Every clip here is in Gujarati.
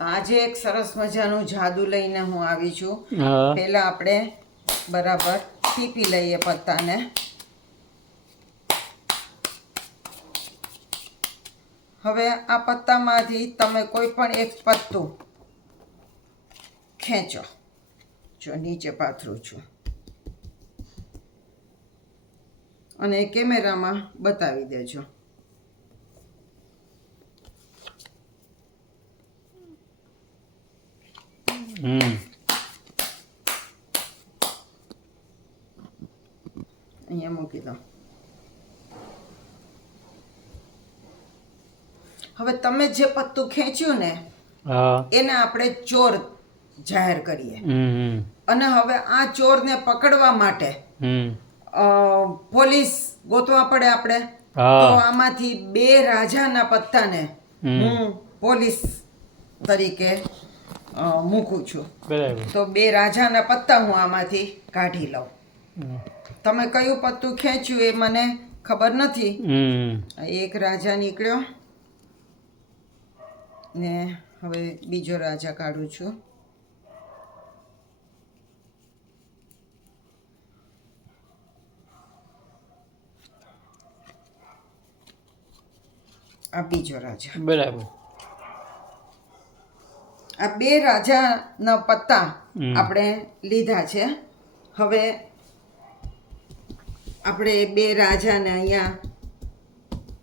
આજે એક સરસ મજાનું જાદુ લઈને હું આવી છું. હા પહેલા આપણે બરાબર ટીપી લઈએ પત્તાને. હવે આ પત્તામાંથી તમે કોઈ પણ એક પત્તું ખેંચો. જો નીચે પાથરું છું અને કેમેરામાં બતાવી દેજો. અહીંયા મૂકી દો. હવે તમે જે પત્તું ખેંચ્યું ને હા એને આપણે ચોર જાહેર કરીએ. હમ અને હવે આ ચોરને પકડવા માટે હમ પોલીસ ગોતવા પડે આપણે. હા. તો આમાંથી 2 રાજાના પત્તાને હું પોલીસ તરીકે મૂકું છું. બરાબર. તો 2 રાજાના પત્તા હું આમાંથી કાઢી લઉં. તમે કયું પત્તું ખેંચ્યું એ મને ખબર નથી. એક રાજા નીકળ્યો ને હવે બીજો રાજા કાઢું છું. આ બીજો રાજા. બરાબર. આ 2 રાજાના પત્તા આપણે લીધા છે. હવે આપણે 2 રાજાને અહીંયા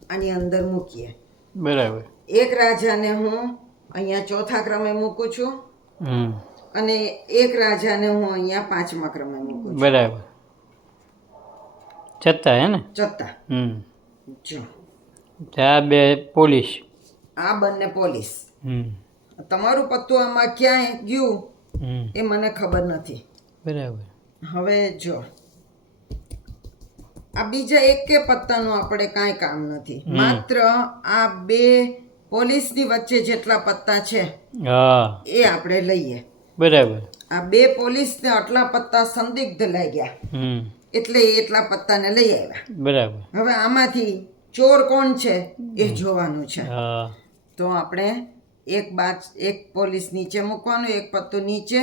આની અંદર મૂકીએ. બરાબર. એક રાજાને હું અહીંયા 4થા ક્રમે મૂકું છું અને એક રાજાને હું અહીંયા 5મા ક્રમે મૂકું છું. બરાબર. છતાં હે ને ચત્તા. જો આ 2 પોલીસ. આ બંને પોલીસ. તમારું પત્તું આમાં ક્યાંય ગયું એ મને ખબર નથી. બરાબર. હવે જો આ બીજા એકે પત્તાનું આપણે કાંઈ કામ નથી. માત્ર આ 2 પોલીસની વચ્ચે જેટલા પત્તા છે હા એ આપણે લઈએ. બરાબર. આ 2 પોલીસને આટલા પત્તા સંદિગ્ધ લાગ્યા એટલે એ એટલા પત્તાને લઈ આવ્યા. બરાબર. હવે આમાંથી ચોર કોણ છે એ જોવાનું છે. હા તો આપણે એક પોલીસ નીચે મૂકવાનું, એક પત્તું નીચે,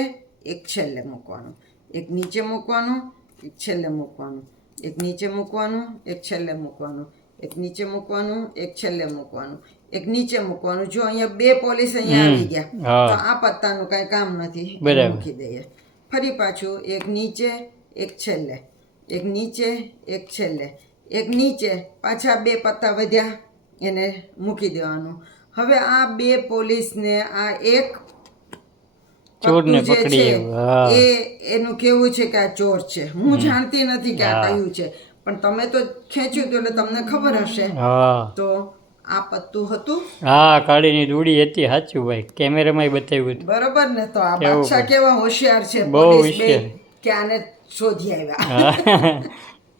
એક છેલ્લે મૂકવાનું, એક નીચે મૂકવાનું, એક છેલ્લે મૂકવાનું, એક નીચે મૂકવાનું, એક છેલ્લે મૂકવાનું, એક નીચે મૂકવાનું, એક છેલ્લે મૂકવાનું, એક નીચે મૂકવાનું. જો અહીંયા 2 પોલીસ અહીંયા આવી ગયા તો આ પત્તાનું કાંઈ કામ નથી. મૂકી દઈએ. ફરી પાછું એક નીચે, એક છેલ્લે, એક નીચે, એક છેલ્લે, એક નીચે, પાછા 2 પત્તા વધ્યા એને મૂકી દેવાનું. હવે આ 2 પોલીસને આ એક ચોરને પત્તું જે પકડી છે એનું કેવું છે કે આ ચોર છે. હું જાણતી નથી કે આ કયું છે, પણ તમે તો ખેંચ્યું હતું એટલે તમને ખબર હશે. હા તો આ પત્તું હતું. હા કાળીની દોડી હતી. સાચું ભાઈ, કેમેરામાં બતાવ્યું હતું. બરોબર ને? તો આ બાદશાહ કેવા હોશિયાર છે. બહુ પોલીસ બે હોશિયાર. કે આને શોધી આવ્યા.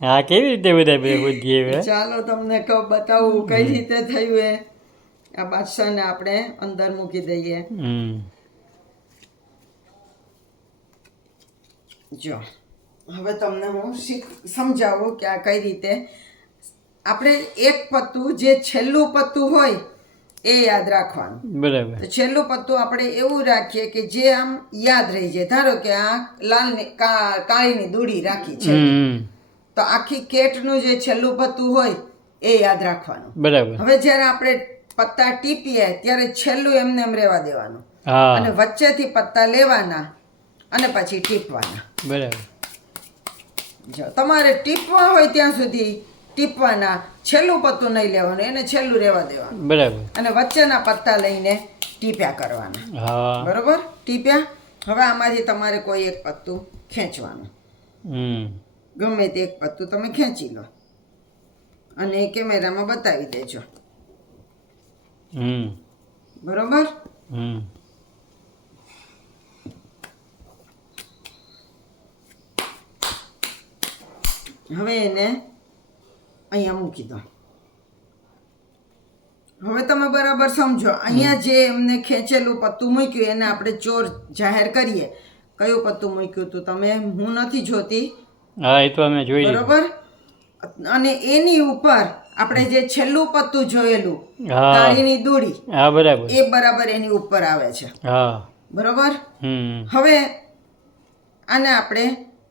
હા કેવી રીતે બધા બુદ્ધિ આવ્યા. ચાલો તમને બતાવું કઈ રીતે થયું એ. આ બાદશાહને આપણે અંદર મૂકી દઈએ. જો હવે તમને હું સમજાવું કે આ કઈ રીતે. આપણે એક પત્તું જે છેલ્લું પત્તું હોય એ યાદ રાખવાનું. બરાબર. તો છેલ્લું પત્તું આપણે એવું રાખીએ કે જે આમ યાદ રહી જાય. ધારો કે આ કાળીની દોડી રાખી છે તો આખી કેટનું જે છેલ્લું પત્તું હોય એ યાદ રાખવાનું. બરાબર. હવે જ્યારે આપણે પત્તા ટીપીએ ત્યારે છેલ્લું એમને એમ રહેવા દેવાનું અને વચ્ચેથી પત્તા લેવાના અને પછી ટીપવાના. બરાબર. જો તમારે ટીપવા હોય ત્યાં સુધી ટીપવાના, છેલ્લું પત્તું નહીં લેવાનું, એને છેલ્લું રહેવા દેવાનું. બરાબર. અને વચ્ચેના પત્તા લઈને ટીપ્યા કરવાના. હા બરોબર? ટીપ્યા. હવે આમાંથી તમારે કોઈ એક પત્તું ખેંચવાનું. ગમે તે એક પત્તું તમે ખેંચી લો અને કેમેરામાં બતાવી દેજો. બરોબર? હવે એને અહીંયા મૂકી દો. હવે તમે બરાબર સમજો. અહીંયા જે એમને ખેંચેલું પત્તું મૂક્યું એને આપણે ચોર જાહેર કરીએ. કયું પત્તું મૂક્યું હતું તમે? હું નથી જોતી. હા એ તો અમે જોઈ. બરોબર? અને એની ઉપર આપણે જે છેલ્લું પત્તું જોયેલું હા કાળીની દૂડી હા બરાબર એ બરાબર એની ઉપર આવે છે હા બરોબર. હમ હવે આને આપણે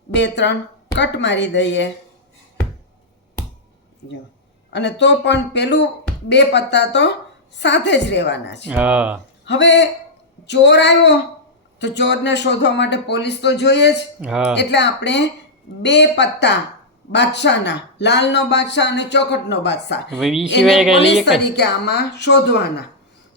2-3 કટ મારી દઈએ જો. અને તો પણ પેલું 2 પત્તા તો સાથે જ રહેવાના છે. હા હવે ચોર આવ્યો તો ચોરને શોધવા માટે પોલીસ તો જોઈએ જ. હા એટલે આપણે 2 પત્તા બાદશાહના, લાલનો બાદશાહ અને ચોખટનો બાદશાહ, હવે ઈ એને સિવાય કઈ પોલીસ લઈએ કાંઈ? તરીકે આમાં શોધવાના.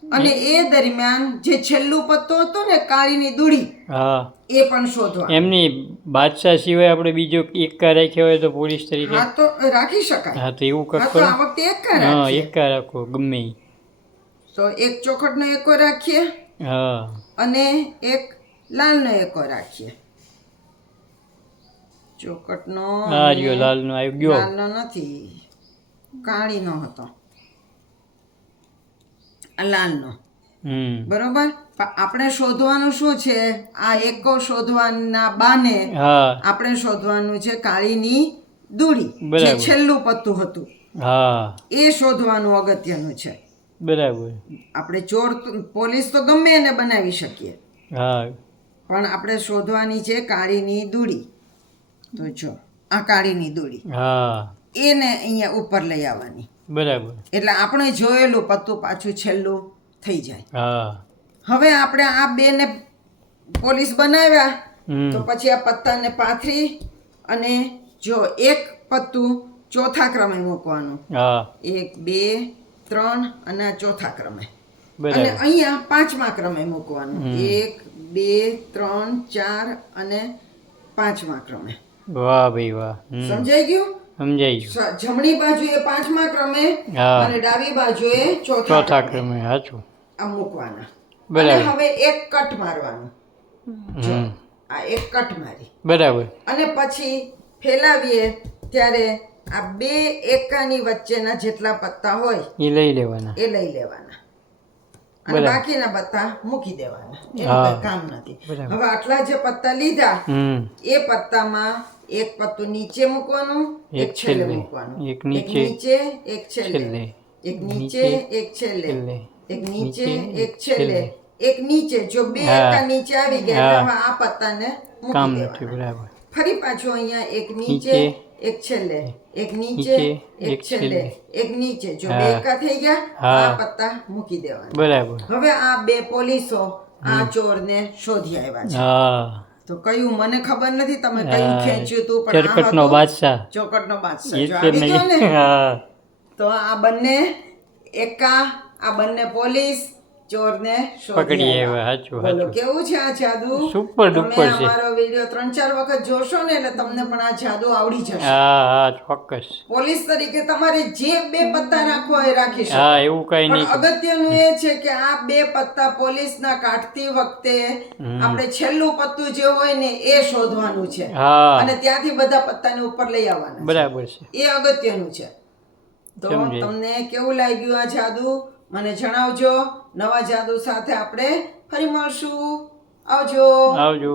અને એ દરમિયાન જે છેલ્લું પત્તું હતું ને કાળીની દૂડી હા એ પણ શોધવાનું. એમની બાદશાહ સિવાય આપણે બીજો એકા રાખ્યો હોય તો પોલીસ તરીકે હા તો રાખી શકાય. હા તો એવું હા કરતો તો આ વખતે એક હા રાખીએ. એકા રાખો ગમે ઈ. તો એક ચોખટનો એકો રાખીએ હા અને એક લાલનો એકો રાખીએ. ચોખટનો આ અને રહ્યો લાલનો આવી ગયો લાલનો નથી, કાળીનો હતો, આ લાલનો. હમ બરોબર. પણ આપણે શોધવાનું શું છે? આ એકો શોધવાના બાને હા આપણે શોધવાનું છે કાળીની દૂડી, જે બરાબર. છેલ્લું પત્તું હતું હા એ શોધવાનું અગત્યનું છે. બરાબર આપણે ચોર પોલીસ તો ગમે એને બનાવી શકીએ, હા પણ આપણે શોધવાની છે કાળીની દૂડી. તો જો આ કાળીની દૂડી હા એને અહીંયા ઉપર લઈ આવવાની, બરાબર એટલે આપણે જોયેલું પત્તું પાછું છેલ્લું થઈ જાય. હા હવે આપણે આ 2 ને પોલીસ બનાવ્યા હમ તો પછી આ પત્તાને પાથરી અને જો એક પત્તું ચોથા ક્રમે મૂકવાનું, હા 1 2 3 અને આ ચોથા ક્રમે, અને બરાબર અહીંયા 5મા ક્રમે મૂકવાનું, હમ. 1 2 3 4 અને 5મા ક્રમે. વાહ ભાઈ વાહ હમ સમજાઈ ગયું? સમજાઈ ગયું જમણી બાજુએ 5મા ક્રમે હા અને ડાબી બાજુએ ચોથા ચોથા ક્રમે ક્રમે સાચું આ મૂકવાના. અને બરાબર હવે એક કટ મારવાનું. જો હમ આ એક કટ મારી બરાબર અને પછી ફેલાવીએ ત્યારે આ 2 એકાની વચ્ચેના જેટલા પત્તા હોય એ લઈ લેવાના એ લઈ લેવાના અને બરાબર. બાકીના પત્તા મૂકી દેવાના. એનું હા. કંઈ કામ નથી. બરાબર. હવે આટલા જે પત્તા લીધા હમ એ પત્તામાં એક પત્તું નીચે મૂકવાનું, એક છેલ્લે મૂકવાનું, એક એક નીચે, નીચે એક છેલ્લે, છેલ્લે, એક નીચે એક છેલ્લે, છેલ્લે, એક નીચે નીચે, એક છેલ્લે, છેલ્લે. એક નીચે. જો 2 હા. એકા નીચે આવી ગયા એટલે હા. હવે આ પત્તાને કામ મૂકી નથી દેવાના. બરાબર ફરી પાછું અહીંયા એક નીચે નીચે, એક છેલ્લે, એક નીચે નીચે, એક એક છેલ્લે, છેલ્લે. એક નીચે. જો 2 હા. એકા થઈ ગયા હા. આ પત્તા મૂકી દેવાના. બરાબર હવે આ 2 પોલીસો આ ચોરને શોધી આવ્યા છે. હા તો કયું મને ખબર નથી તમે કયું હા. ખેંચ્યું હતું, પણ આ ચરકટનો હતું બાદશાહ ચોકટનો બાદશાહ. જો એટલે આવી ગયો ને, હા તો આ બંને એકા, આ બંને પોલીસ ચોરને શોધી પકડી આવ્યા. આવ્યા સાચું બોલો સાચું કેવું છે આ જાદુ? સુપર તમે ડુપર છે અમારો વિડીયો 3-4 વખત જોશો ને એટલે તમને પણ આ જાદુ આવડી જશે. હા હા ચોક્કસ પોલીસ તરીકે તમારે જે 2 પત્તા રાખવા હોય એ રાખી શકો. હા એવું કઈ પણ નહીં અગત્યનું એ છે કે આ 2 પત્તા પોલીસના કાઢતી વખતે આપણે છેલ્લું પત્તું જે હોય ને એ શોધવાનું છે હા અને ત્યાંથી બધા પત્તાને ઉપર લઈ આવવાના છે. બરાબર છે એ અગત્યનું છે. તો સમજે. તમને કેવું લાગ્યું આ જાદુ મને જણાવજો. નવા જાદુ સાથે આપણે ફરી મળશું. આવજો. આવજો